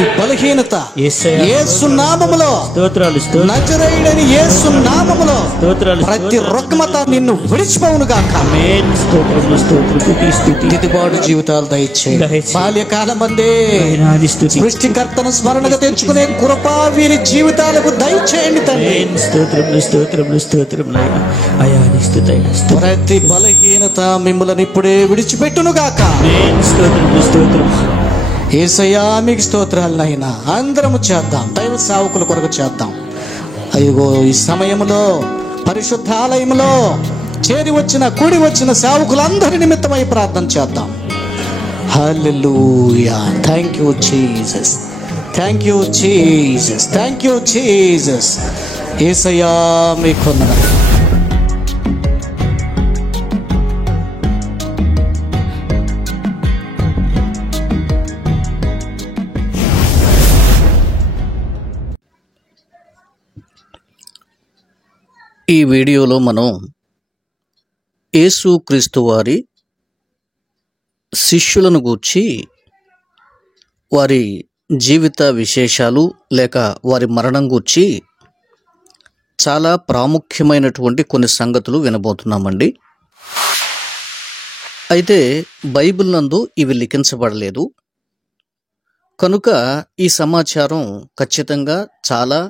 ప్రతి బలహీనత యేసు నామములో, నజరేయుడైన యేసు నామములో ప్రతి రుగ్మత నిన్ను విడిచిపోవును గాక. దిద్దుబాటు జీవితాలు దయచేయండి. బాల్యకాలమందే సృష్టికర్తను స్మరణగా తెచ్చుకునే కృప వీరి జీవితాలకు దయచేయండి తండ్రి. ప్రతి బలహీనత మిమ్మల్ని ఇప్పుడే విడిచిపెట్టును గాక. యేసయ్యా మీకు స్తోత్రాలు నాయనా. అందరము చేద్దాం, దైవ సేవకుల కొరకు చేద్దాం. అయ్యో ఈ సమయంలో పరిశుద్ధాలయంలో కూడి వచ్చిన సేవకులందరి నిమిత్తమై ప్రార్థన చేద్దాం. Hallelujah. Thank you Jesus, thank you Jesus, thank you Jesus. యేసయ్యా మీకు వందనాలు. ఈ వీడియోలో మనం యేసుక్రీస్తు వారి శిష్యులను గూర్చి వారి జీవిత విశేషాలు లేక వారి మరణం గూర్చి చాలా ప్రాముఖ్యమైనటువంటి కొన్ని సంగతులు వినబోతున్నామండి. అయితే బైబిల్ నందు ఇవి లిఖించబడలేదు కనుక ఈ సమాచారం ఖచ్చితంగా చాలా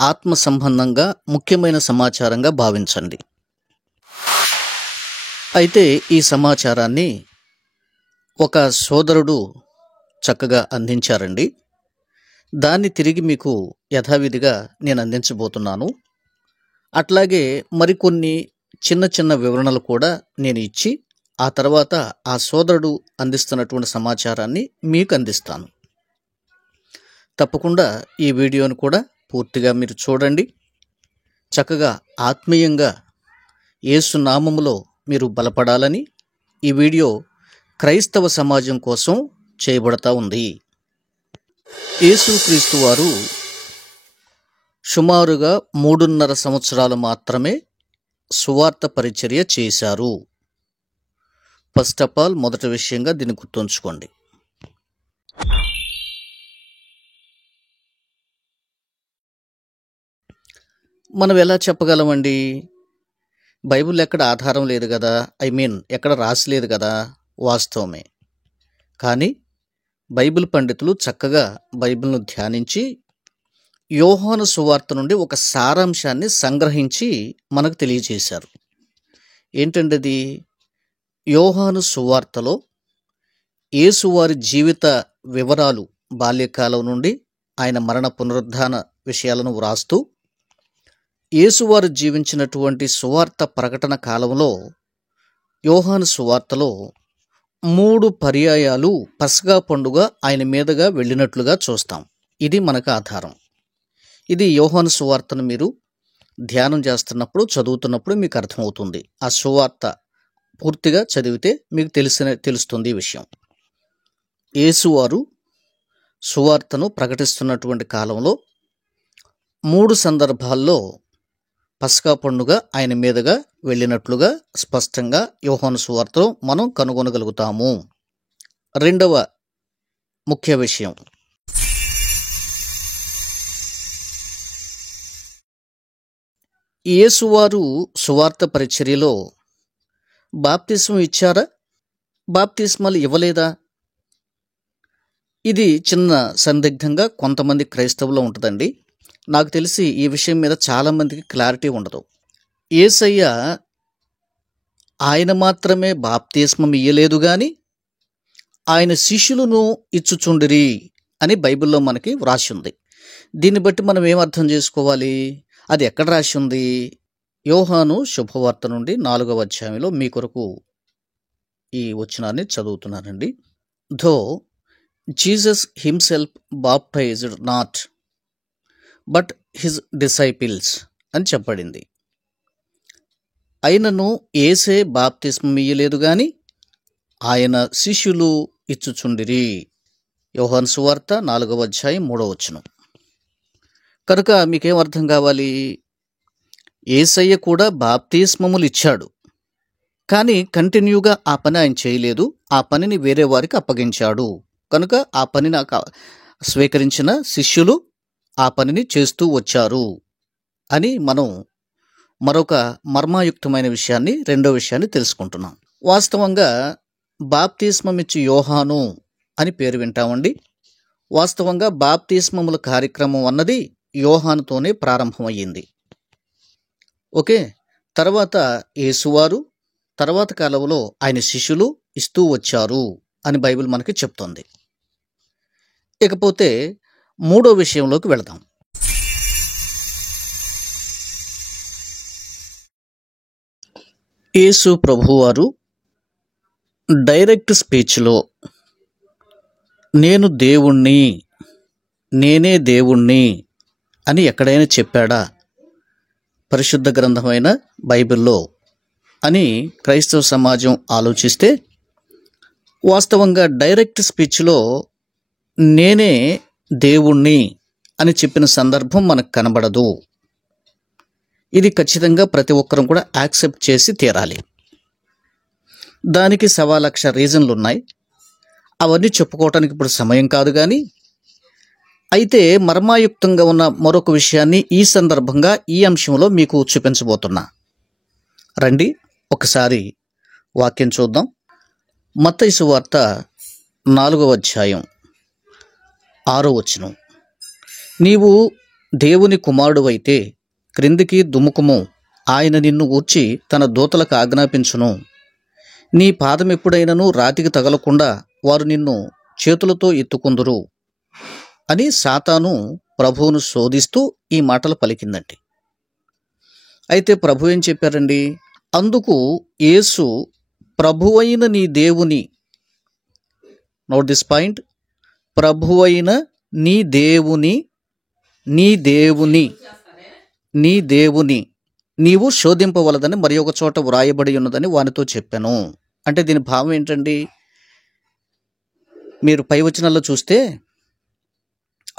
ఆత్మ సంబంధంగా ముఖ్యమైన సమాచారంగా భావించండి. అయితే ఈ సమాచారాన్ని ఒక సోదరుడు చక్కగా అందించారండి. దాన్ని తిరిగి మీకు యథావిధిగా నేను అందించబోతున్నాను. అట్లాగే మరికొన్ని చిన్న చిన్న వివరణలు కూడా నేను ఇచ్చి ఆ తర్వాత ఆ సోదరుడు అందిస్తున్నటువంటి సమాచారాన్ని మీకు అందిస్తాను. తప్పకుండా ఈ వీడియోను కూడా పూర్తిగా మీరు చూడండి. చక్కగా ఆత్మీయంగా యేసు నామములో మీరు బలపడాలని ఈ వీడియో క్రైస్తవ సమాజం కోసం చేయబడతా ఉంది. యేసుక్రీస్తు వారు సుమారుగా 3.5 సంవత్సరాలు మాత్రమే సువార్త పరిచర్య చేశారు. ఫస్ట్ ఆఫ్ ఆల్ మొదటి విషయంగా దీన్ని గుర్తుంచుకోండి. మనం ఎలా చెప్పగలమండి? బైబిల్ ఎక్కడ ఆధారం లేదు కదా, ఎక్కడ రాసిలేదు కదా. వాస్తవమే. కానీ బైబిల్ పండితులు చక్కగా బైబిల్ను ధ్యానించి యోహాను సువార్త నుండి ఒక సారాంశాన్ని సంగ్రహించి మనకు తెలియజేశారు. ఏంటంటే అది యోహాను సువార్తలో యేసువారి జీవిత వివరాలు, బాల్యకాలం నుండి ఆయన మరణ పునరుద్ధాన విషయాలను వ్రాస్తూ యేసువారు జీవించినటువంటి సువార్త ప్రకటన కాలంలో యోహాను సువార్తలో 3 పర్యాయాలు పస్కా పండుగ ఆయన మీదుగా వెళ్ళినట్లుగా చూస్తాం. ఇది మనకు ఆధారం. ఇది యోహాను సువార్తను మీరు ధ్యానం చేస్తున్నప్పుడు, చదువుతున్నప్పుడు మీకు అర్థమవుతుంది. ఆ సువార్త పూర్తిగా చదివితే మీకు తెలుస్తుంది ఈ విషయం. యేసువారు సువార్తను ప్రకటిస్తున్నటువంటి కాలంలో 3 సందర్భాల్లో పస్కా పండుగ ఆయన మీదుగా వెళ్ళినట్లుగా స్పష్టంగా యోహాను సువార్తలో మనం కనుగొనగలుగుతాము. రెండవ ముఖ్య విషయం, యేసువారు సువార్త పరిచర్యలో బాప్తిస్మం ఇచ్చారా, బాప్తిస్మాలు ఇవ్వలేదా? ఇది చిన్న సందిగ్ధంగా కొంతమంది క్రైస్తవులో ఉంటుందండి. నాకు తెలిసి ఈ విషయం మీద చాలామందికి క్లారిటీ ఉండదు. యేసయ్య ఆయన మాత్రమే బాప్తిస్మం ఇయ్యలేదు కానీ ఆయన శిష్యులను ఇచ్చుచుండిరి అని బైబిల్లో మనకి వ్రాసి ఉంది. దీన్ని బట్టి మనం ఏమర్థం చేసుకోవాలి? అది ఎక్కడ రాసి ఉంది? యోహాను శుభవార్త నుండి 4వ అధ్యాయంలో మీ కొరకు ఈ వచనాన్ని చదువుతున్నానండి. Though Jesus himself baptised not but his disciples అని చెప్పబడింది. ఆయనను యేసే బాప్తిస్మం ఇయ్యలేదు కానీ ఆయన శిష్యులు ఇచ్చుచుండిరి. యోహాను సువార్త 4వ అధ్యాయం 3వ వచనం. కనుక మీకేం అర్థం కావాలి? యేసయ్య కూడా బాప్తిస్మములు ఇచ్చాడు, కానీ కంటిన్యూగా ఆ పని ఆయన చేయలేదు. ఆ పనిని వేరే వారికి అప్పగించాడు. కనుక ఆ పని స్వీకరించిన శిష్యులు ఆ పనిని చేస్తూ వచ్చారు అని మనం మరొక మర్మాయుక్తమైన విషయాన్ని, రెండో విషయాన్ని తెలుసుకుంటున్నాం. వాస్తవంగా బాప్తిస్మమిచ్చి యోహాను అని పేరు వింటామండి. వాస్తవంగా బాప్తిస్మముల కార్యక్రమం అన్నది యోహానుతోనే ప్రారంభమయ్యింది. ఓకే, తర్వాత యేసువారు తర్వాత కాలంలో ఆయన శిష్యులు ఇస్తూ వచ్చారు అని బైబిల్ మనకి చెప్తోంది. ఇకపోతే మూడో విషయంలోకి వెళదాం. యేసు ప్రభువారు డైరెక్ట్ స్పీచ్లో నేను దేవుణ్ణి, నేనే దేవుణ్ణి అని ఎక్కడైనా చెప్పాడా పరిశుద్ధ గ్రంథమైన బైబిల్లో అని క్రైస్తవ సమాజం ఆలోచిస్తే, వాస్తవంగా డైరెక్ట్ స్పీచ్లో నేనే దేవుణ్ణి అని చెప్పిన సందర్భం మనకు కనబడదు. ఇది ఖచ్చితంగా ప్రతి ఒక్కరం కూడా యాక్సెప్ట్ చేసి తీరాలి. దానికి 1,00,000 రీజన్లు ఉన్నాయి. అవన్నీ చెప్పుకోవటానికి ఇప్పుడు సమయం కాదు. కానీ అయితే మర్మాయుక్తంగా ఉన్న మరొక విషయాన్ని ఈ సందర్భంగా ఈ అంశంలో మీకు చూపించబోతున్నా. రండి ఒకసారి వాక్యం చూద్దాం. మత్తయి సువార్త 4వ అధ్యాయం 6వ వచనం. నీవు దేవుని కుమారుడువైతే క్రిందికి దుముకుము, ఆయన నిన్ను గూర్చి తన దూతలకు ఆజ్ఞాపించును. నీ పాదం ఎప్పుడైనను రాతికి తగలకుండా వారు నిన్ను చేతులతో ఎత్తుకుందురు అని సాతాను ప్రభువును శోధిస్తూ ఈ మాటలు పలికిందండి. అయితే ప్రభు ఏం చెప్పారండి? అందుకు యేసు ప్రభువైన నీ దేవుని, నోట్ దిస్ పాయింట్, ప్రభువైన నీ దేవుని నీవు శోధింపవలదని మరి ఒక చోట వ్రాయబడి ఉన్నదని వానితో చెప్పాను. అంటే దీని భావం ఏంటండి? మీరు పై వచనాల్లో చూస్తే,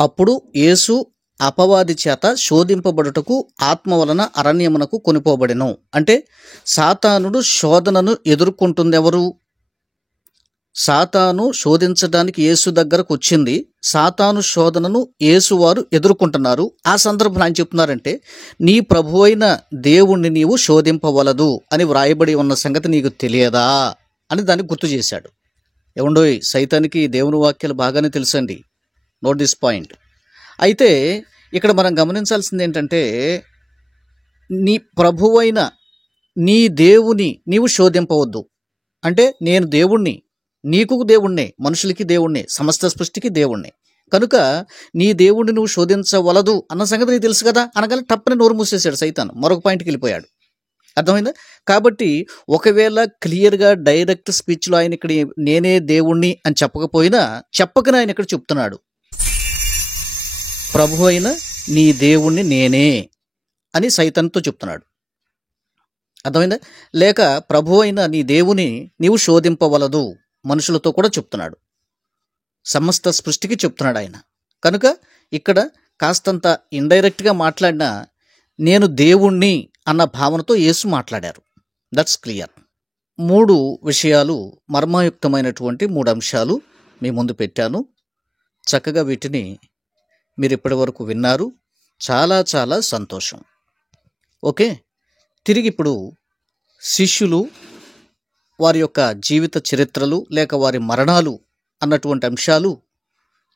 అప్పుడు యేసు అపవాది చేత శోధింపబడుటకు ఆత్మ వలన అరణ్యమునకు కొనిపోబడెను. అంటే సాతానుడు శోధనను ఎదుర్కొంటుంది ఎవరు? సాతాను శోధించడానికి యేసు దగ్గరకు వచ్చింది. సాతాను శోధనను యేసువారు ఎదుర్కొంటున్నారు. ఆ సందర్భంలో ఆయన చెప్తున్నారంటే, నీ ప్రభువైన దేవుణ్ణి నీవు శోధింపవలదు అని వ్రాయబడి ఉన్న సంగతి నీకు తెలియదా అని దాన్ని గుర్తు చేశాడు. ఏమండోయ్, సైతానికి దేవుని వాక్యాలు బాగానే తెలుసండి. Note this point. అయితే ఇక్కడ మనం గమనించాల్సింది ఏంటంటే, నీ ప్రభువైన నీ దేవుని నీవు శోధింపవద్దు అంటే, నేను దేవుణ్ణి, నీకు దేవుణ్ణే, మనుషులకి దేవుణ్ణే, సమస్త సృష్టికి దేవుణ్ణే, కనుక నీ దేవుణ్ణి నువ్వు శోధించవలదు అన్న సంగతి నీకు తెలుసు కదా అనగానే టప్పని నోరు మూసేశాడు సైతాను. మరొక పాయింట్కి వెళ్ళిపోయాడు. అర్థమైందా? కాబట్టి ఒకవేళ క్లియర్గా డైరెక్ట్ స్పీచ్లో ఆయన ఇక్కడ నేనే దేవుణ్ణి అని చెప్పకపోయినా, చెప్పకనే ఆయన ఇక్కడ చెప్తున్నాడు, ప్రభు అయిన నీ దేవుణ్ణి నేనే అని సైతాన్తో చెప్తున్నాడు. అర్థమైందా? లేక ప్రభు అయిన నీ దేవుని నీవు శోధింపవలదు మనుషులతో కూడా చెప్తున్నాడు, సమస్త సృష్టికి చెప్తున్నాడు ఆయన. కనుక ఇక్కడ కాస్తంత ఇండైరెక్ట్గా మాట్లాడినా నేను దేవుణ్ణి అన్న భావనతో యేసు మాట్లాడారు. That's clear. 3 విషయాలు, మర్మాయుక్తమైనటువంటి 3 అంశాలు మీ ముందు పెట్టాను. చక్కగా వీటిని మీరు ఇప్పటి వరకు విన్నారు. చాలా చాలా సంతోషం. ఓకే, తిరిగి ఇప్పుడు శిష్యులు, వారి యొక్క జీవిత చరిత్రలు లేక వారి మరణాలు అన్నటువంటి అంశాలు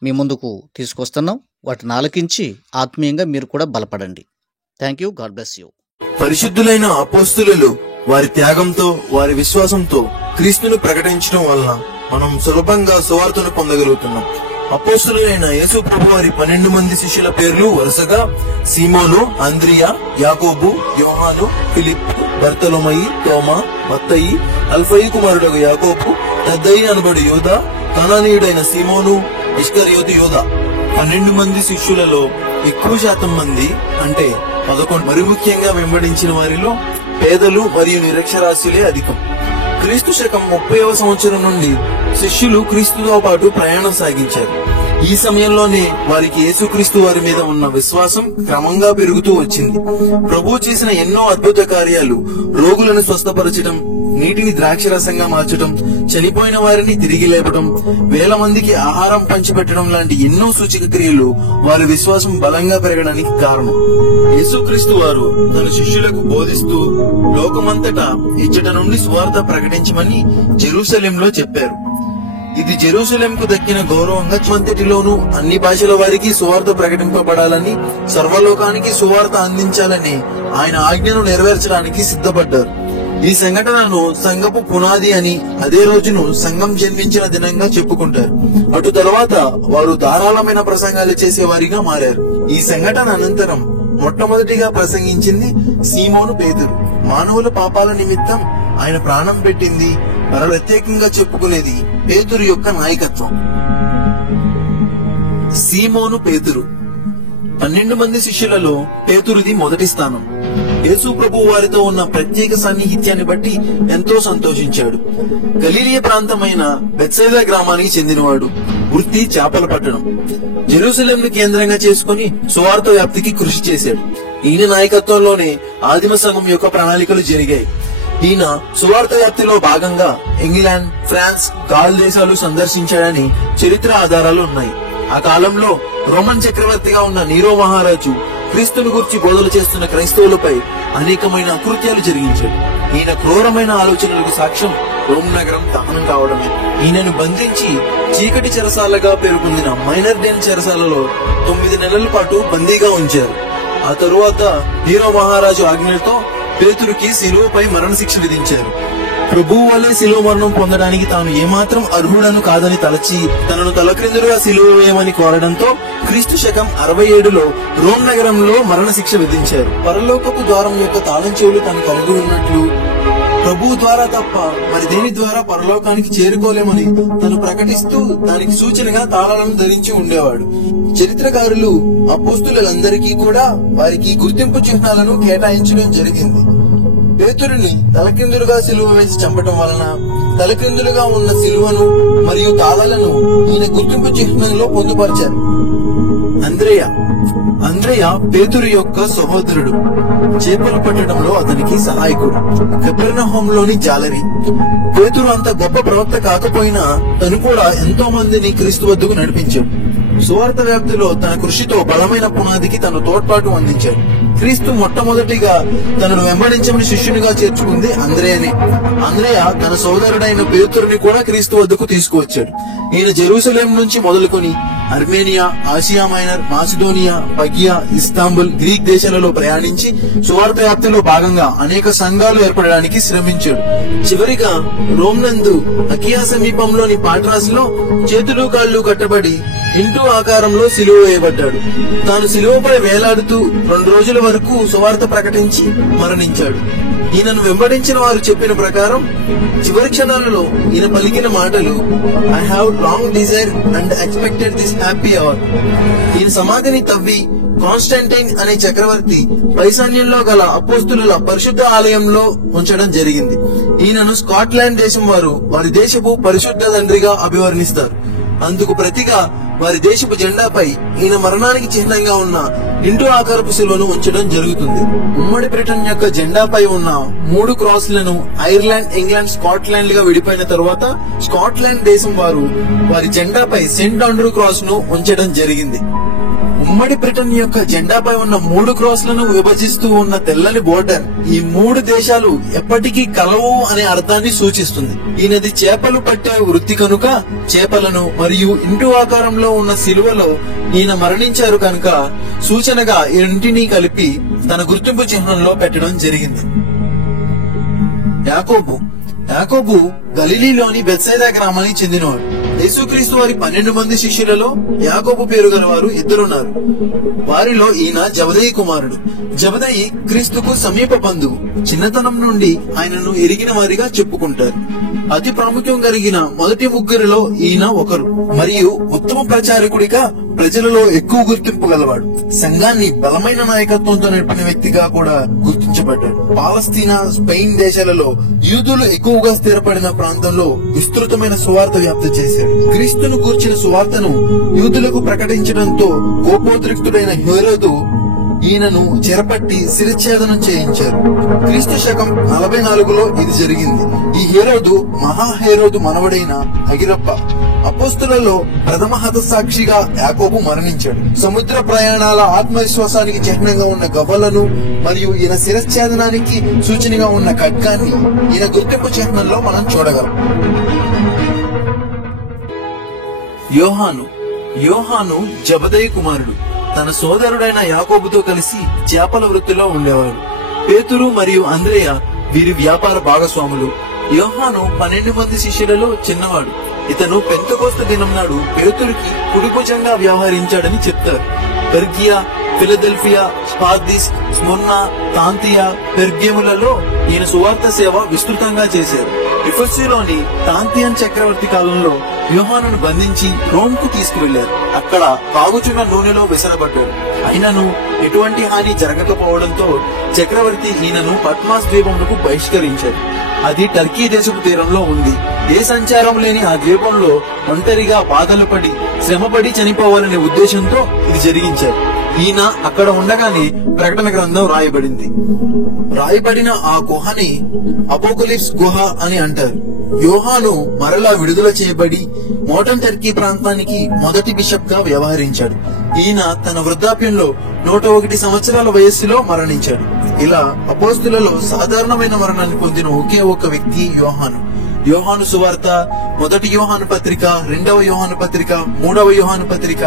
మీ ముందుకు తీసుకొస్తున్నాం. వాటిని ఆలకించి ఆత్మీయంగా మీరు కూడా బలపడండి. Thank you. God bless you. పరిశుద్ధులైన అపోస్తులు వారి త్యాగంతో, వారి విశ్వాసంతో క్రీస్తును ప్రకటించడం వలన మనం సులభంగా సువార్తను పొందగలుగుతున్నాం. అపోస్తులైన యేసు ప్రభు వారి 12 మంది శిష్యుల పేర్లు వరుసగా సీమోను, అంద్రియా, యాకోబు, యోహాను, ఫిలిప్పు, బర్తలోమయి, తోమా, మత్తయి, అల్ఫయి కుమారుడు యాకోబు, తద్దయి అనబడు యోధా, కనానీయుడైన సీమోను, ఇస్కరియోతు యోధా. 12 మంది శిష్యులలో ఎక్కువ శాతం మంది అంటే 11, మరి ముఖ్యంగా వెంబడించిన వారిలో పేదలు మరియు నిరక్షరాస్యులే అధికం. క్రీస్తు శకం 30వ సంవత్సరం నుండి శిష్యులు క్రీస్తుతో పాటు ప్రయాణం సాగించారు. ఈ సమయంలోనే వారికి యేసుక్రీస్తు వారి మీద ఉన్న విశ్వాసం క్రమంగా పెరుగుతూ వచ్చింది. ప్రభువు చేసిన ఎన్నో అద్భుత కార్యాలు, రోగులను స్వస్థపరచడం, నీటిని ద్రాక్షరసంగా మార్చడం, చనిపోయిన వారిని తిరిగి లేపడం, వేల మందికి ఆహారం పంచిపెట్టడం లాంటి ఎన్నో సూచక క్రియలు వారి విశ్వాసం బలంగా పెరగడానికి కారణం. యేసుక్రీస్తు వారు తన శిష్యులకు బోధిస్తూ లోకమంతటా ఇచ్చట నుండి సువార్త ప్రకటించమని జెరూసలేంలో చెప్పారు. ఇది జెరూసలేంకు దక్కిన గౌరవంగా అంతటిలోనూ అన్ని భాషల వారికి సువార్త ప్రకటింపబడాలని, సర్వలోకానికి సువార్త అందించాలని ఆయన ఆజ్ఞను నెరవేర్చడానికి సిద్ధపడ్డారు. ఈ సంఘటనను సంఘపు పునాది అని, అదే రోజును సంఘం జన్మించిన దినంగా చెప్పుకుంటారు. అటు తరువాత వారు ధారాళమైన ప్రసంగాలు చేసేవారిగా మారారు. ఈ సంఘటన అనంతరం మొట్టమొదటిగా ప్రసంగించింది సీమోను పేతురు. మానవుల పాపాల నిమిత్తం ఆయన ప్రాణం పెట్టింది, ప్రత్యేకంగా చెప్పుకునేది పేతురు యొక్క నాయకత్వం. సీమోను పేతురు 12 మంది శిష్యులలో పేతురుది మొదటి స్థానం. యేసు ప్రభు వారితో ఉన్న ప్రత్యేక సాన్నిహిత్యాన్ని బట్టి ఎంతో సంతోషించాడు. గలిలయ ప్రాంతమైన బెత్సైదా గ్రామానికి చెందినవాడు. వృత్తి చేపల పట్టడం. జెరూసలేంను కేంద్రంగా చేసుకుని సువార్త వ్యాప్తికి కృషి చేశాడు. ఈయన నాయకత్వంలోనే ఆదిమ సంఘం యొక్క ప్రణాళికలు జరిగాయి. ఈయన సువార్త వ్యాప్తిలో భాగంగా ఇంగ్లాండ్, ఫ్రాన్స్, గాల్ దేశాలు సందర్శించాడని చరిత్ర ఆధారాలు ఉన్నాయి. ఆ కాలంలో రోమన్ చక్రవర్తిగా ఉన్న నీరో మహారాజు క్రీస్తుని గురించి బోధలు చేస్తున్న క్రైస్తవులపై అనేకమైన అకృత్యాలు జరిగించాడు. ఈయన క్రూరమైన ఆలోచనలకు సాక్ష్యం రోమ్ నగరం దహనం కావడమే. ఈయనను బంధించి చీకటి చెరసాలగా పేరు పొందిన మైనర్ డెన్ చెరసాలలో 9 నెలల పాటు బందీగా ఉంచారు. ఆ తరువాత నీరో మహారాజు ఆజ్ఞలతో పేతురుకి శిలువపై మరణశిక్ష విధించారు. ప్రభువు వల్లే శిలువ మరణం పొందడానికి తాను ఏమాత్రం అర్హుడను కాదని తలచి తనను తలక్రిందులుగా శిలువ వేయమని కోరడంతో క్రీస్తు శకం 67లో రోమ్ నగరంలో మరణశిక్ష విధించారు. పరలోకపు ద్వారం యొక్క తాళం చెవులు తను కలిగి ఉన్నట్లు, ప్రభువు ద్వారా తప్ప మరి దేని ద్వారా పరలోకానికి చేరుకోలేమని తను ప్రకటిస్తూ దానికి సూచనగా తాళాలను ధరించి ఉండేవాడు. చరిత్రకారులు అపోస్తులందరికీ కూడా వారికి గుర్తింపు చిహ్నాలను కేటాయించడం జరిగింది. పేతురుని తలకిందులుగా సిలువ వేసి చంపటం వలన తలకిందులుగా ఉన్న సిలువను మరియు తాళాలను ఈయన గుర్తింపు చిహ్నంలో పొందుపరిచారు. అంద్రేయ పేతురు యొక్క సహోదరుడు. చేపలు పట్టడంలో అతనికి సహాయకుడు. కపెర్నహూములోని జాలరి. పేతురు అంత గొప్ప ప్రవక్త కాకపోయినా తను కూడా ఎంతో మందిని క్రీస్తు వద్దకు నడిపించాడు. సువార్త వ్యాప్తిలో తన కృషితో బలమైన పునాదికి తన తోడ్పాటు అందించాడు. క్రీస్తు మొట్టమొదటిగా తనను వెంబడించమని శిష్యునిగా చేర్చుకుంది అంద్రేయనే. అంద్రేయ తన సోదరుడైన పేతురుని కూడా క్రీస్తు వద్దకు తీసుకువచ్చాడు. ఈయన జెరూసలేం నుంచి మొదలుకొని అర్మేనియా, ఆసియా మైనర్, మాసిడోనియా, పగియా, ఇస్తాంబుల్, గ్రీక్ దేశాలలో ప్రయాణించి సువార్త వ్యాప్తిలో భాగంగా అనేక సంఘాలు ఏర్పడడానికి శ్రమించాడు. చివరిగా రోమ్ నందు అకియా సమీపంలోని పాట్రాస్ లో చేతులు కాళ్లు కట్టబడి ఇంటూ ఆకారంలో సిలువ వేయబడ్డాడు. తాను సిలువపై వేలాడుతూ 2 రోజుల వరకు సువార్త ప్రకటించి మరణించాడు. ఈయనను వెంబడించిన వారు చెప్పిన ప్రకారం చివరి క్షణాలలో ఈయన పలికిన మాటలు I have long desire and expected this happy hour. ఈయన సమాధిని తవ్వి కాన్స్టాంటైన్ అనే చక్రవర్తి పైశాన్యంలో గల అపోస్తుల పరిశుద్ధ ఆలయంలో ఉంచడం జరిగింది. ఈయనను స్కాట్లాండ్ దేశం వారు వారి దేశపు పరిశుద్ధ తండ్రిగా అభివర్ణిస్తారు. అందుకు ప్రతిగా వారి దేశపు జెండాపై ఈయన మరణానికి చిహ్నంగా ఉన్న ఇంటూ ఆకారపు శిలువను ఉంచడం జరుగుతుంది. ఉమ్మడి బ్రిటన్ యొక్క జెండాపై ఉన్న 3 క్రాస్లను ఐర్లాండ్, ఇంగ్లాండ్, స్కాట్లాండ్ గా విడిపోయిన తరువాత స్కాట్లాండ్ దేశం వారు వారి జెండాపై సెయింట్ ఆండ్రూ క్రాస్ ను ఉంచడం జరిగింది. ఉమ్మడి బ్రిటన్ యొక్క జెండాపై ఉన్న 3 క్రాస్లను విభజిస్తూ ఉన్న తెల్లని బోర్డర్ ఈ 3 దేశాలు ఎప్పటికీ కలవు అనే అర్థాన్ని సూచిస్తుంది. ఈయనది చేపలు పట్టే వృత్తి కనుక చేపలను మరియు ఇంటూ ఆకారంలో ఉన్న సిలువలో ఈయన మరణించారు కనుక సూచనగా ఈ రెంటిని కలిపి తన గుర్తింపు చిహ్నంలో పెట్టడం జరిగింది. యాకోబు గలిలీలోని బెత్సైదా గ్రామానికి చెందినవాడు. యేసుక్రీస్తు వారి 12 మంది శిష్యులలో యాకోబు పేరు గల వారు 2 ఉన్నారు. వారిలో ఈయన జబదయి కుమారుడు. జబదయి క్రీస్తుకు సమీప బంధువు. చిన్నతనం నుండి ఆయనను ఎరిగిన వారిగా చెప్పుకుంటారు. అతి ప్రాముఖ్యం కలిగిన మొదటి 3 ఈయన ఒకరు. మరియు ఉత్తమ ప్రచారకుడిగా ప్రజలలో ఎక్కువ గుర్తింపు గలవాడు. సంఘాన్ని బలమైన నాయకత్వంతో నడిపిన వ్యక్తిగా కూడా గుర్తించబడ్డాడు. పాలస్తీనా, స్పెయిన్ దేశాలలో యూదులు ఎక్కువగా స్థిరపడిన ప్రాంతంలో విస్తృతమైన సువార్త వ్యాప్తి చేశాడు. క్రీస్తును గూర్చిన సువార్తను యూదులకు ప్రకటించడంతో కోపోద్రిక్తుడైన హేరోదు ఈయనను చెరపట్టి శిరచ్ఛేదనం చేయించారు. క్రీస్తు శకం 44లో ఇది జరిగింది. ఈ హేరోదు మహాహేరోదు మనవడైన అగిరప్ప. అపోస్తులలో ప్రథమ హతసాక్షిగా యాకోబు మరణించాడు. సముద్ర ప్రయాణాల ఆత్మవిశ్వాసానికి చిహ్నంగా ఉన్న గవ్వలను మరియు ఈయన శిరచ్ఛేదనానికి సూచనగా ఉన్న ఖడ్గాన్ని ఈయన గుర్తింపు చిహ్నంలో మనం చూడగలం. యోహాను జబదయి కుమారుడు. తన సోదరుడైన యాకోబుతో కలిసి చేపల వృత్తిలో ఉండేవాడు. పేతురు మరియు అంద్రేయ వీరి వ్యాపార భాగస్వాములు. యోహాను 12 మంది శిష్యులలో చిన్నవాడు. ఇతను పెంతెకోస్తు దినం నాడు పేతురుకి కుడిభుజంగా వ్యవహరించాడని చెప్తారు. పెర్గియా, ఫిలదెల్ఫియా, స్పార్దిస్, స్ముర్నా, తాంతియా, పెర్గేములలో ఈయన సువార్త సేవ విస్తృతంగా చేశారు. ఎఫెసులోని తాంతియన్ చక్రవర్తి కాలంలో యోహానును బంధించి రోమ్ కు తీసుకువెళ్లారు. అక్కడ కాగుచున్న నూనెలో విసరబడ్డాడు. అయినను ఎటువంటి హాని జరగకపోవడంతో చక్రవర్తి ఈయనను పట్మాస్ ద్వీపమునకు బహిష్కరించాడు. అది టర్కీ దేశపు తీరంలో ఉంది. ఏ సంచారం లేని ఆ ద్వీపంలో ఒంటరిగా బాధలు పడి శ్రమపడి చనిపోవాలనే ఉద్దేశంతో ఇది జరిగించారు. ఈయన అక్కడ ఉండగానే ప్రకటన గ్రంథం రాయబడిన ఆ గుహని అపోకలిప్స్ గుహ అని అంటారు. యోహాను మరలా విడుదల చేయబడి మోడర్న్ టర్కీ ప్రాంతానికి మొదటి బిషప్ గా వ్యవహరించాడు. ఈయన తన వృద్ధాప్యంలో 101 సంవత్సరాల వయస్సులో మరణించాడు. ఇలా అపోస్తులలో సాధారణమైన మరణాన్ని పొందిన ఒకే ఒక వ్యక్తి యోహాను సువార్త, 1 యోహాను పత్రిక, 2వ యోహాను పత్రిక, 3వ యోహాను పత్రిక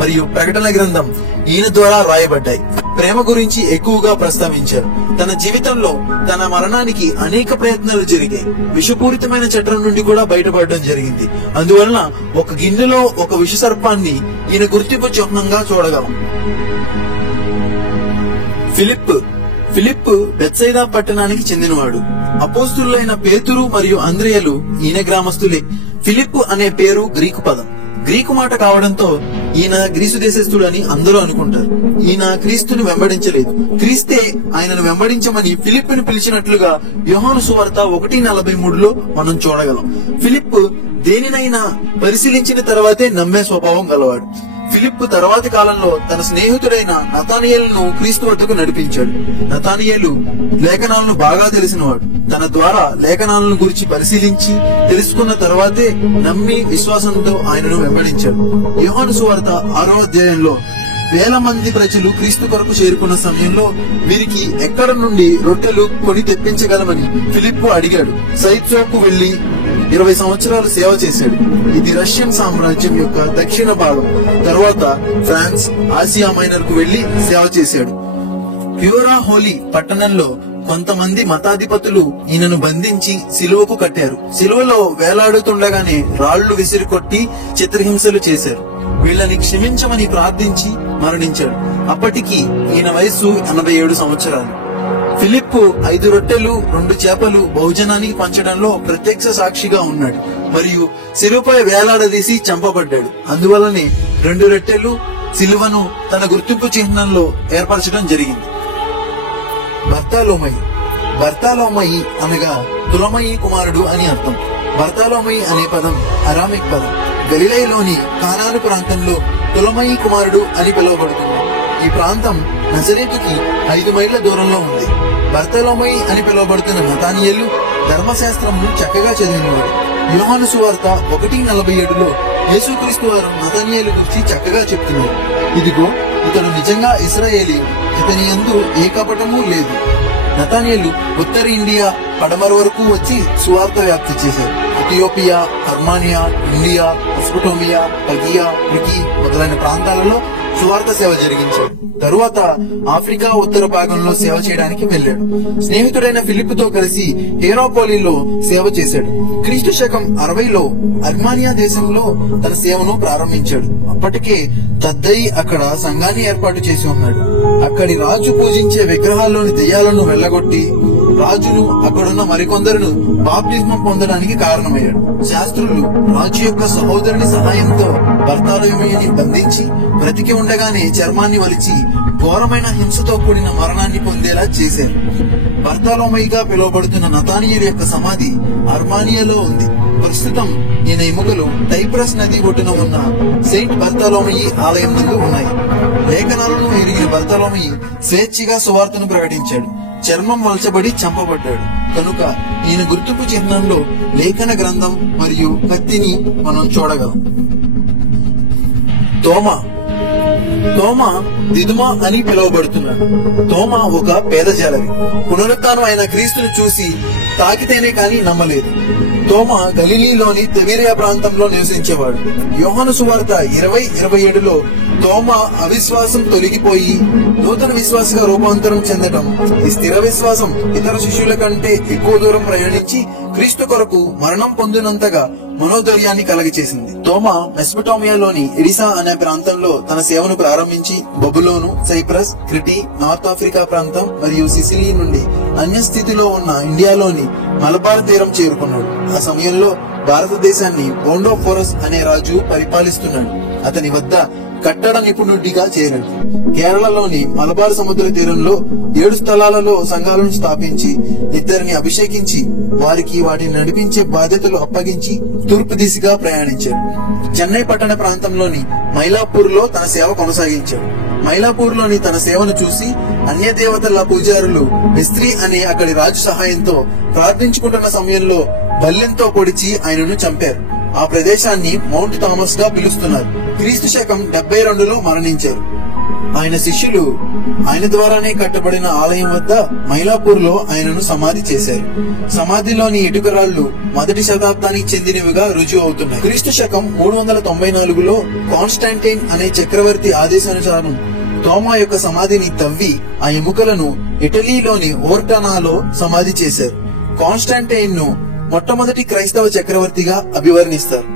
మరియు ప్రకటన గ్రంథం ఈయన ద్వారా రాయబడ్డాయి. ప్రేమ గురించి ఎక్కువగా ప్రస్తావించారు. తన జీవితంలో తన మరణానికి అనేక ప్రయత్నాలు జరిగాయి. విషపూరితమైన చట్రం నుండి కూడా బయటపడడం జరిగింది. అందువలన ఒక గిన్నెలో ఒక విషసర్పాన్ని ఈయన గుర్తింపు చిహ్నంగా చూడగలం. ఫిలిప్ బెత్సైదా పట్టణానికి చెందినవాడు. అపోస్తులైన పేతురు మరియు అంద్రేయలు ఈయన గ్రామస్తులే. ఫిలిప్ అనే పేరు గ్రీకు పదం. గ్రీకు మాట కావడంతో ఈయన గ్రీసు దేశస్థుడు అని అందరూ అనుకుంటారు. ఈయన క్రీస్తుని వెంబడించలేదు. క్రీస్తే ఆయనను వెంబడించమని ఫిలిప్పుని పిలిచినట్లుగా యోహాను సువార్త 1:43లో మనం చూడగలం. ఫిలిప్ దేనినైనా పరిశీలించిన తర్వాతే నమ్మే స్వభావం గలవాడు. ఫిలిప్ తర్వాతి కాలంలో తన స్నేహితుడైన నతానియేలును క్రీస్తు వద్దకు నడిపించాడు. నతానియేలు లేఖనాలను బాగా తెలిసినవాడు. తన ద్వారా లేఖనాలను గురించి పరిశీలించి తెలుసుకున్న తర్వాతే నమ్మి విశ్వాసంతో ఆయనను వెంబడించాడు. యోహాను సువార్త 6వ అధ్యాయంలో 1000 మంది ప్రజలు క్రీస్తు కొరకు చేరుకున్న సమయంలో వీరికి ఎక్కడ నుండి రొట్టెలు కొని తెప్పించగలమని ఫిలిప్ అడిగాడు. సైప్రోకు వెళ్లి 20 సంవత్సరాలు సేవ చేశాడు. ఇది రష్యన్ సామ్రాజ్యం యొక్క దక్షిణ భాగం. తర్వాత ఫ్రాన్స్, ఆసియా మైనర్ కు వెళ్లి సేవ చేశాడు. ప్యూరా హోలీ పట్టణంలో కొంతమంది మతాధిపతులు ఈయనను బంధించి సిలువకు కట్టారు. సిలువలో వేలాడుతుండగానే రాళ్లు విసిరి కొట్టి చిత్రహింసలు చేశారు. వీళ్ళని క్షమించమని ప్రార్థించి మరణించాడు. అప్పటికి ఈయన వయస్సు 87 సంవత్సరాలు. ఫిలిప్ 5 రొట్టెలు 2 చేపలు బహుజనానికి పంచడంలో ప్రత్యక్ష సాక్షిగా ఉన్నాడు మరియు సిలువపై వేలాడదీసి చంపబడ్డాడు. అందువల్లనే 2 రొట్టెలు సిలువను తన గుర్తింపు చిహ్నంలో ఏర్పరచడం జరిగింది. బర్తాలోమయి అనగా తులమయి కుమారుడు అని అర్థం. బర్తాలోమయి అనే పదం అరామిక్ పదం. గలిలయలోని కానాను ప్రాంతంలో తులమయి కుమారుడు అని పిలువబడుతుంది. ఈ ప్రాంతం నజరేతుకి 5 మైళ్ల దూరంలో ఉంది. బర్తలోమయి అని పిలువబడుతున్న నతానియేలు ధర్మశాస్త్రంను చక్కగా చదివినవాడు. యోహాను సువార్త 1:47లో యేసుక్రీస్తు వారు నతానియేలు గురించి చక్కగా చెప్తున్నారు. ఇదిగో ఇతడు నిజంగా ఇశ్రాయేలీయుడు, ఇతని యందు ఏ కపటమూ లేదు. నతానియేలు ఉత్తర ఇండియా పడమర వరకు వచ్చి సువార్త వ్యాప్తి చేశారు. Ethiopia, Armenia, India, Mesopotamia, పగియా, tricky మొదలైన ప్రాంతాలలో సువార్త సేవ జరిగించాడు. తరువాత ఆఫ్రికా ఉత్తర భాగంలో సేవ చేయడానికి వెళ్లాడు. స్నేహితుడైన ఫిలిప్పుతో కలిసి హేరాపోలిలో సేవ చేశాడు. క్రీస్తు శకం 60లో అర్మానియా దేశంలో తన సేవను ప్రారంభించాడు. అప్పటికే తద్దయి అక్కడ సంఘాన్ని ఏర్పాటు చేసి ఉన్నాడు. అక్కడి రాజు పూజించే విగ్రహాల్లోని దెయ్యాలను వెళ్లగొట్టి రాజును అక్కడున్న మరికొందరును బాప్తిస్మం పొందడానికి కారణమయ్యాడు. శాస్త్రులు రాజు యొక్క సహోదరుని సహాయంతో బర్తలోమయిని బంధించి బ్రతికి ఉండగానే చర్మాన్ని వలిచి ఘోరమైన హింసతో కూడిన మరణాన్ని పొందేలా చేశారు. బర్తలోమయిగా పిలువబడుతున్న నతానియేలు యొక్క సమాధి అర్మానియాలో ఉంది. ప్రస్తుతం ఈయన ఎముకలు టైప్రస్ నది ఒడ్డున ఉన్న సెయింట్ బర్తలోమయి ఆలయం నందు ఉన్నాయి. లేఖనాలను ఎరిగిన బర్తలోమయి స్వేచ్ఛగా సువార్తను ప్రకటించాడు. చర్మం వలచబడి చంపబడ్డాడు. కనుక ఈయన గుర్తింపు చిహ్నంలో లేఖన గ్రంథం మరియు కత్తిని మనం చూడగలం. తోమా దిదుమా అని పిలువబడుతున్నాడు. తోమా ఒక పేద జాలరి. పునరుత్థానం అయిన క్రీస్తును చూసి తాకితేనే కాని నమ్మలేదు. తోమా గలిలీలోని తిబెరియా ప్రాంతంలో నివసించేవాడు. యోహాను సువార్త 20:27లో తోమా అవిశ్వాసం తొలగిపోయి నూతన విశ్వాసగా రూపాంతరం చెందడం, ఈ స్థిర విశ్వాసం ఇతర శిష్యుల కంటే ఎక్కువ దూరం ప్రయాణించి క్రీస్తు కొరకు మరణం పొందినంతగా మనోధైర్యాన్ని కలగచేసింది. తోమా మెస్పటోమియాలోని ఎడిసా అనే ప్రాంతంలో తన సేవను ప్రారంభించి బబులోను, సైప్రస్, క్రిటి, నార్త్ ఆఫ్రికా ప్రాంతం మరియు సిసిలీ నుండి అన్యస్థితిలో ఉన్న ఇండియాలోని మలబార్ తీరం చేరుకున్నాడు. ఆ సమయంలో భారతదేశాన్ని బోండోఫోరస్ అనే రాజు పరిపాలిస్తున్నాడు. అతని వద్ద కట్టడ నిపుణుడిగా చేరాడు. కేరళలోని మలబార్ సముద్ర తీరంలో 7 స్థలాలలో సంఘాలను స్థాపించి 2 అభిషేకించి వారికి వాటిని నడిపించే బాధ్యతలు అప్పగించి తూర్పు దిశగా ప్రయాణించాడు. చెన్నై పట్టణ ప్రాంతంలోని మైలాపూర్ లో తన సేవ కొనసాగించాడు. మైలాపూర్ లోని తన సేవను చూసి అన్య దేవతల పూజారులు మిస్త్రీ అనే అక్కడి రాజు సహాయంతో ప్రార్థించుకుంటున్న సమయంలో బల్లెంతో పొడిచి ఆయనను చంపారు. ఆ ప్రదేశాన్ని మౌంట్ థామస్ గా పిలుస్తున్నారు. క్రీస్తు శకం 72లో మరణించారు. ఆయన శిష్యులు ఆయన ద్వారానే కట్టబడిన ఆలయం వద్ద మైలాపూర్ లో ఆయనను సమాధి చేశారు. సమాధిలోని ఇటుకరాళ్లు 1వ శతాబ్దానికి చెందినవిగా రుజువు అవుతున్నాయి. క్రీస్తు శకం 394లో కాన్స్టాంటైన్ అనే చక్రవర్తి ఆదేశానుసారం తోమా యొక్క సమాధిని తవ్వి ఆ ఎముకలను ఇటలీలోని ఓర్టానాలో సమాధి చేశారు. కాన్స్టాంటైన్ ను మొట్టమొదటి క్రైస్తవ చక్రవర్తిగా అభివర్ణిస్తారు.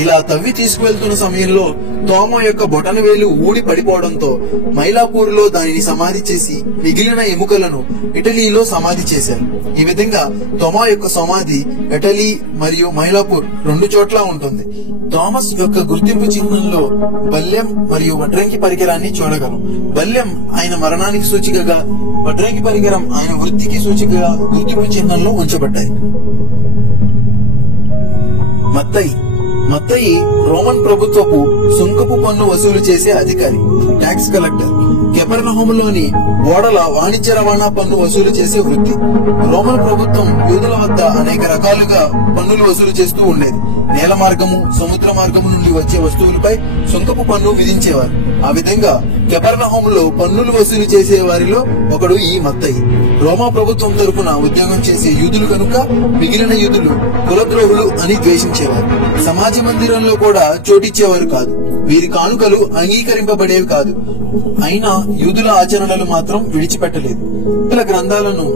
ఇలా తవ్వి తీసుకువెళ్తున్న సమయంలో తోమా యొక్క బొటనవేలు ఊడి పడిపోవడంతో మైలాపూర్ లో దానిని సమాధి చేసి మిగిలిన ఎముకలను ఇటలీలో సమాధి చేశారు. ఈ విధంగా తోమా యొక్క సమాధి ఇటలీ మరియు మైలాపూర్ 2 చోట్ల ఉంటుంది. థామస్ యొక్క గుర్తింపు చిహ్నంలో బల్యం మరియు వడ్రంగి పరికరాన్ని చూడగలం. బల్యం ఆయన మరణానికి సూచికగా, వడ్రంగి పరికరం ఆయన వృత్తికి సూచికగా గుర్తింపు చిహ్నంలో ఉంచబడ్డాయి. మత్తయి రోమన్ ప్రభుత్వపు సుంకపు పన్ను వసూలు చేసే అధికారి, ట్యాక్స్ కలెక్టర్. కెపెర్నహూములోని ఓడల వాణిజ్య రవాణా పన్ను వసూలు చేసే వృత్తి. రోమన్ ప్రభుత్వం యూదుల వద్ద అనేక రకాలుగా పన్నులు వసూలు చేస్తూ ఉండేది. నేల మార్గము, సముద్ర మార్గము నుండి వచ్చే వస్తువులపై సుంకపు పన్ను విధించేవారు. ఆ విధంగా కెపెర్నహూములో పన్నులు వసూలు చేసే వారిలో ఒకడు ఈ మత్తయి. రోమా ప్రభుత్వం తరపున ఉద్యోగం చేసే యూదులు కనుక మిగిలిన యూదులు కులద్రోహులు అని ద్వేషించేవారు. సమాజ మందిరంలో కూడా చోటిచ్చేవారు కాదు. వీరి కానుకలు అంగీకరింపబడేవి కాదు. అయినా యూదుల ఆచరణలు మాత్రం విడిచిపెట్టలేదు. వీళ్ళ గ్రంథాలను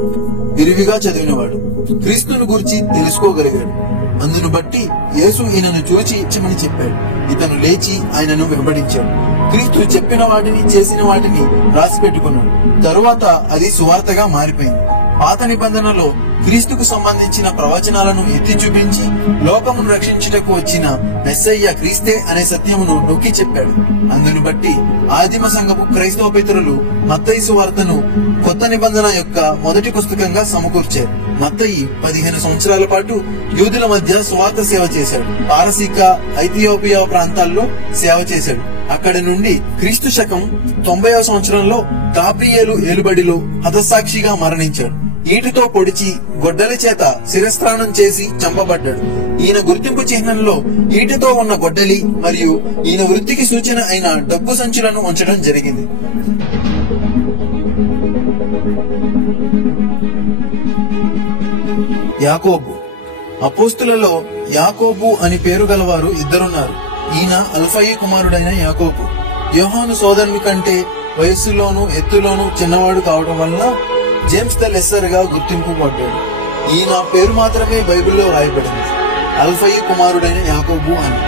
విరివిగా చదివినవాడు. క్రీస్తును గురించి తెలుసుకోగలిగాడు. అందును బట్టి యేసు ఈయనను చూచి ఇచ్చమని చెప్పాడు. ఇతను లేచి ఆయనను వెంబడించాడు. క్రీస్తు చెప్పిన వాటిని, చేసిన వాటిని రాసి పెట్టుకున్నాడు. తరువాత అది సువార్తగా మారిపోయింది. పాత నిబంధనలో క్రీస్తుకు సంబంధించిన ప్రవచనాలను ఎత్తి చూపించి లోకమును రక్షించుటకు వచ్చిన మెస్సయ్య క్రీస్తే అనే సత్యమును నొక్కి చెప్పాడు. అందును బట్టి ఆదిమ సంఘపు క్రైస్తవ పితరులు మత్తయి సువార్తను కొత్త నిబంధన యొక్క మొదటి పుస్తకంగా సమకూర్చారు. మత్తయి 15 సంవత్సరాల పాటు యూదుల మధ్య సువార్త సేవ చేశాడు. పారసీక, ఐథియోపియా ప్రాంతాల్లో సేవ చేశాడు. అక్కడి నుండి క్రీస్తు శకం 90వ సంవత్సరంలో గాబ్రియేలు ఏలుబడిలో హతసాక్షిగా మరణించాడు. ఈటుతో పొడిచి గొడ్డల చేత శిరస్త్రాణం చేసి చంపబడ్డాడు. ఈయన గుర్తింపు చిహ్నంలో ఈటుతో ఉన్న గొడ్డలి మరియు ఈయన వృత్తికి సూచన అయిన డబ్బు సంచులను ఉంచడం జరిగింది. యాకోబు. అపోస్తులలో యాకోబు అని పేరు గలవారు 2 ఉన్నారు. ఈయన అల్ఫయి కుమారుడైన యాకోబు. యోహాను సోదరుని కంటే వయస్సులోను ఎత్తులోను చిన్నవాడు కావడం వల్ల జేమ్స్ ద లెస్సర్ గా గుర్తింపబడ్డాడు. ఈయన పేరు మాత్రమే బైబిల్లో రాయబడింది, అల్ఫయి కుమారుడైన యాకోబు అని.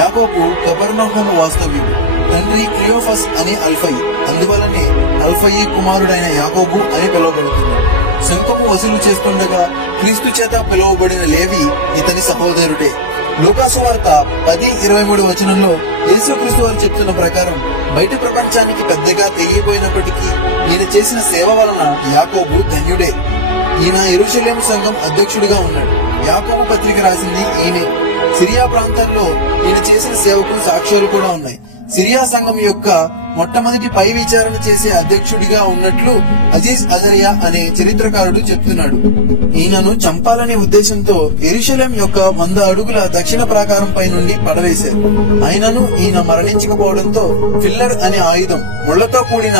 యాకోబు కెపెర్నహూము వాస్తవ్యుడు. తండ్రి క్లియోఫస్ అని అల్ఫయి, అందువలనే అల్ఫయి కుమారుడైన యాకోబు అని పిలువబడుతున్నాడు. సుంకము వసూలు చేస్తుండగా క్రీస్తు చేత పిలువబడిన లేవి ఇతని సహోదరుడే. లూకాసు వార్త 10:23 వచనంలో యేసుక్రీస్తు వారు చెప్తున్న ప్రకారం బయట ప్రపంచానికి పెద్దగా తెలియబోయినప్పటికీ ఈయన చేసిన సేవ వలన యాకోబు ధన్యుడే. ఈయన యెరూషలేము సంఘం అధ్యక్షుడిగా ఉన్నాడు. యాకోబు పత్రిక రాసింది ఈయనే. సిరియా ప్రాంతాల్లో ఈయన చేసిన సేవకు సాక్ష్యాలు కూడా ఉన్నాయి. సిరియా సంఘం యొక్క మొట్టమొదటి పై విచారణ చేసే అధ్యక్షుడిగా ఉన్నట్లు అజీజ్ అజరియా అనే చరిత్రకారుడు చెప్తున్నాడు. ఈయనను చంపాలనే ఉద్దేశంతో యెరూషలేం యొక్క 100 అడుగుల దక్షిణ ప్రాకారం పై నుండి పడవేశారు. అయినను ఈయన మరణించకపోవడంతో ఫిల్లర్ అనే ఆయుధం ముళ్లతో కూడిన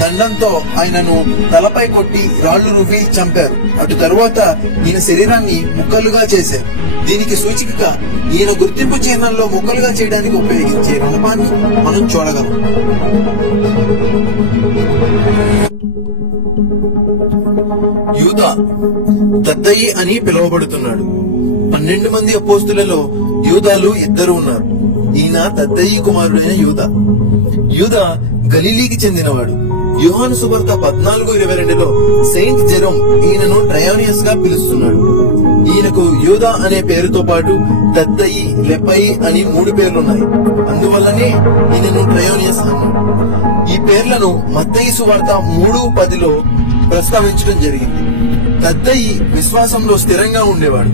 దండంతో ఆయనను తలపై కొట్టి రాళ్లు రువ్వి చంపారు. అటు తరువాత ఈయన శరీరాన్ని ముక్కలుగా చేశారు. దీనికి సూచికగా ఈయన గుర్తింపు చిహ్నంలో ముక్కలుగా చేయడానికి ఉపయోగించే రణపాన్ని మనం చూడగలం. యూదా తద్దయి అని పిలువబడుతున్నాడు. 12 మంది అపోస్తులలో యూదాలు 2 ఉన్నారు. ఈయన తద్దయి కుమారుడైన యూదా. యూదా గలిలీకి చెందినవాడు. యోహాను సువార్త 14:22లో సెయింట్ జెరోమ్ ఈయనను ట్రయానియస్ గా పిలుస్తున్నాడు. ఈయనకు యూదా అనే పేరుతో పాటు తద్దయి, లెప్పయి అని 3 పేర్లున్నాయి. అందువల్లనే ఈయనను ట్రయానియస్ అన్నాడు. ఈ పేర్లను మత్తయి సువార్త 3:10లో ప్రస్తావించడం జరిగింది. తద్దయి విశ్వాసంలో స్థిరంగా ఉండేవాడు.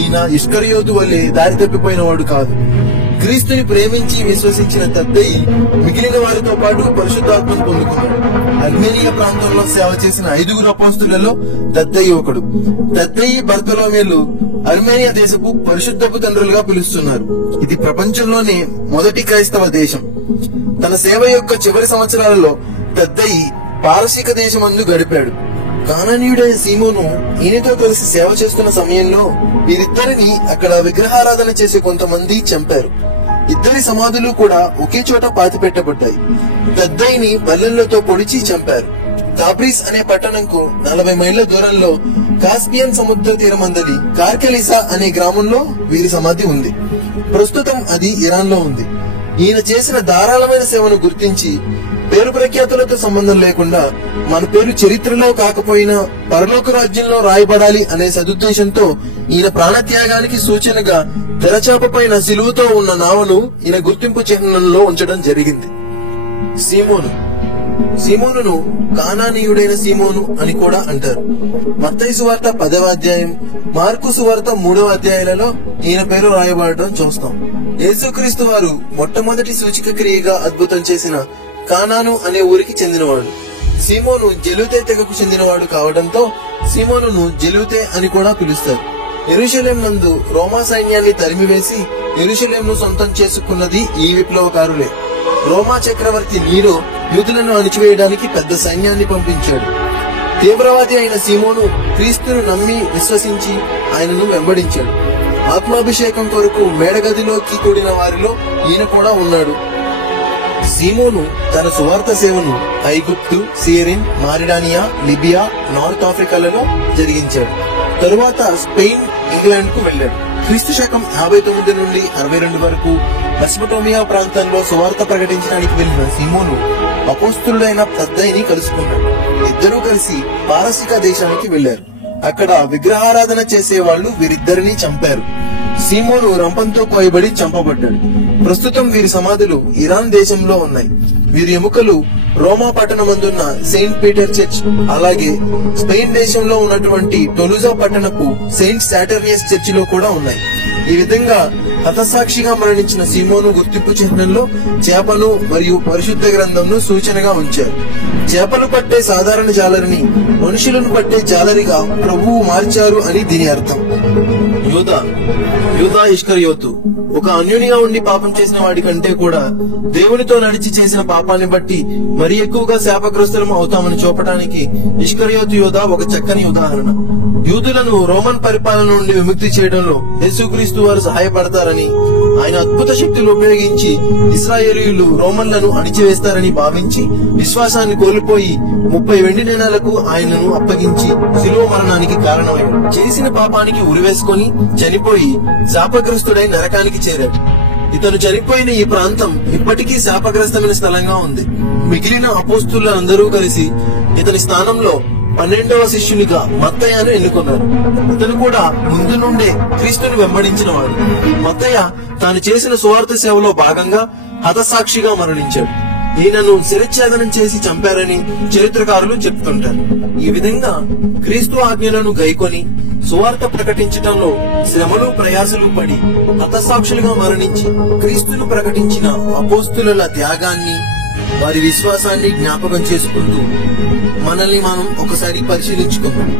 ఈయన ఇస్కరియోతు వల్లే దారి తప్పిపోయినవాడు కాదు. క్రీస్తుని ప్రేమించి విశ్వసించిన తద్దయి మిగిలిన వారితో పాటు పరిశుద్ధాత్మను పొందుకున్నాడు. అర్మేనియా ప్రాంతంలో సేవ చేసిన 5 అపోస్తులలో తద్దయి ఒకడు. తద్దయి బర్తలోమేలు అర్మేనియా దేశపు పరిశుద్ధపు తండ్రులుగా పిలుస్తున్నారు. ఇది ప్రపంచంలోనే మొదటి క్రైస్తవ దేశం. తన సేవ యొక్క చివరి సంవత్సరాలలో తద్దయి పారసీక దేశమందు గడిపాడు. కానానీయుడైన సీమోను ఈయనతో కలిసి సేవ చేస్తున్న సమయంలో వీరిద్దరిని అక్కడ విగ్రహారాధన చేసే కొంతమంది చంపారు. ఇద్దరి సమాధులు కూడా ఒకే చోట పాతిపెట్టబడ్డాయి. తద్దయిని బల్లెలతో పొడిచి చంపారు. తాబ్రీస్ అనే పట్టణంకు 40 మైళ్ల దూరంలో కాస్పియన్ సముద్ర తీరమందలి కార్కెలిసా అనే గ్రామంలో వీరి సమాధి ఉంది. ప్రస్తుతం అది ఇరాన్ లో ఉంది. ఈయన చేసిన ధారాళమైన సేవను గుర్తించి పేరు ప్రఖ్యాతులతో సంబంధం లేకుండా మన పేరు చరిత్రలో కాకపోయినా పరలోక రాజ్యంలో రాయబడాలి అనే సదుద్దేశంతో ఈయన ప్రాణత్యాగానికి సూచనగా తెరచాప పైన సిలువతో ఉన్న నావను ఈయన గుర్తింపు చిహ్నంలో ఉంచడం జరిగింది. సీమోనును కానానీయుడైన సీమోను అని కూడా అంటారు. మత్తయి సువార్త 10వ అధ్యాయం, మార్కు సువార్త 3వ అధ్యాయాలలో ఈయన పేరు రాయబడడం చూస్తాం. యేసుక్రీస్తు వారు మొట్టమొదటి సూచిక క్రియగా అద్భుతం చేసిన కానాను అనే ఊరికి చెందినవాడు. సీమోను జెలూతే తెగకు చెందినవాడు కావడంతో సీమోనును జెలూతే అని కూడా పిలుస్తారు. యెరూషలేం నందు రోమా సైన్యాన్ని తరిమివేసి యెరూషలేంను సొంతం చేసుకున్నది ఈ విప్లవకారులే. రోమా చక్రవర్తి నీరో యూదులను అణిచివేయడానికి పెద్ద సైన్యాన్ని పంపించాడు. తీవ్రవాది అయిన సీమోను క్రీస్తును నమ్మి విశ్వసించి ఆయనను వెంబడించాడు. ఆత్మాభిషేకం కొరకు మేడగదిలోకి కూడిన వారిలో ఈయన కూడా ఉన్నాడు. సీమోను తన సువార్త సేవను ఐగుప్తు, సిరియన్, మారిడానియా, లిబియా, నార్త్ ఆఫ్రికాలలో జరిగించాడు. తరువాత స్పెయిన్, ఇంగ్లాండ్ కు వెళ్లాడు. క్రీస్తు శకం 59 నుండి 62 వరకు మెసొపొటేమియా ప్రాంతంలో సువార్త ప్రకటించడానికి వెళ్లిన సీమోను అపోస్తులుడైన తద్దయిని కలుసుకున్నాడు. ఇద్దరూ కలిసి పారసీక దేశానికి వెళ్లారు. అక్కడ విగ్రహారాధన చేసేవాళ్లు వీరిద్దరిని చంపారు. సీమోను రంపంతో కోయబడి చంపబడ్డాడు. ప్రస్తుతం వీరి సమాధులు ఇరాన్ దేశంలో ఉన్నాయి. వీరి ఎముకలు రోమా పట్టణమందున్న సెయింట్ పీటర్ చర్చ్, అలాగే స్పెయిన్ దేశంలో ఉన్నటువంటి టొలుజా పట్టణపు సెయింట్ సాటర్నియస్ చర్చిలో కూడా ఉన్నాయి. ఈ విధంగా హతసాక్షిగా మరణించిన సీమోను గుర్తింపు చిహ్నంలో చేపను మరియు పరిశుద్ధ గ్రంథంను సూచనగా ఉంచారు. చేపలు పట్టే సాధారణ జాలరిని మనుషులను పట్టే జాలరిగా ప్రభువు మార్చారు అని దీని అర్థం. యూదా ఇస్కరియోతు ఒక అన్యునిగా ఉండి పాపం చేసిన వాడి కంటే కూడా దేవునితో నడిచి చేసిన పాపాన్ని బట్టి మరి ఎక్కువగా శాపగ్రస్తులం అవుతామని చూపడానికి ఇస్కరియోతు యూదా ఒక చక్కని ఉదాహరణ. యూదులను రోమన్ పరిపాలన నుండి విముక్తి చేయడంలో యేసుక్రీస్తు వారు సహాయపడతారని, ఆయన అద్భుత శక్తులు ఉపయోగించి ఇశ్రాయేలీయులు రోమన్లను అణిచివేస్తారని భావించి విశ్వాసాన్ని కోల్పోయి 30 వెండి నాణాలకు ఆయనను అప్పగించి శిలువ మరణానికి కారణమయ్యాడు. చేసిన పాపానికి ఉరివేసుకొని చనిపోయి శాపగ్రస్తుడై నరకానికి చేరాడు. ఇతను చనిపోయిన ఈ ప్రాంతం ఇప్పటికీ శాపగ్రస్తమైన స్థలంగా ఉంది. మిగిలిన అపోస్తులందరూ కలిసి ఇతని స్థానంలో 12వ శిష్యునిగా మత్తయ్యను ఎన్నుకున్నారు. ఇతను కూడా ముందు నుండే క్రీస్తుని వెంబడించిన వాడు. మత్తయ్య తాను చేసిన సువార్త సేవలో భాగంగా హతసాక్షిగా మరణించాడు. ఈయనను శిరచ్ఛేదనం చేసి చంపారని చరిత్రకారులు చెప్తుంటారు. ఈ విధంగా క్రీస్తు ఆజ్ఞలను గైకొని సువార్త ప్రకటించటంలో శ్రమలు ప్రయాసలు పడి హతసాక్షులుగా మరణించి క్రీస్తును ప్రకటించిన అపోస్తుల త్యాగాన్ని, వారి విశ్వాసాన్ని జ్ఞాపకం చేసుకుంటూ మనల్ని మనం ఒకసారి పరిశీలించుకుందాం.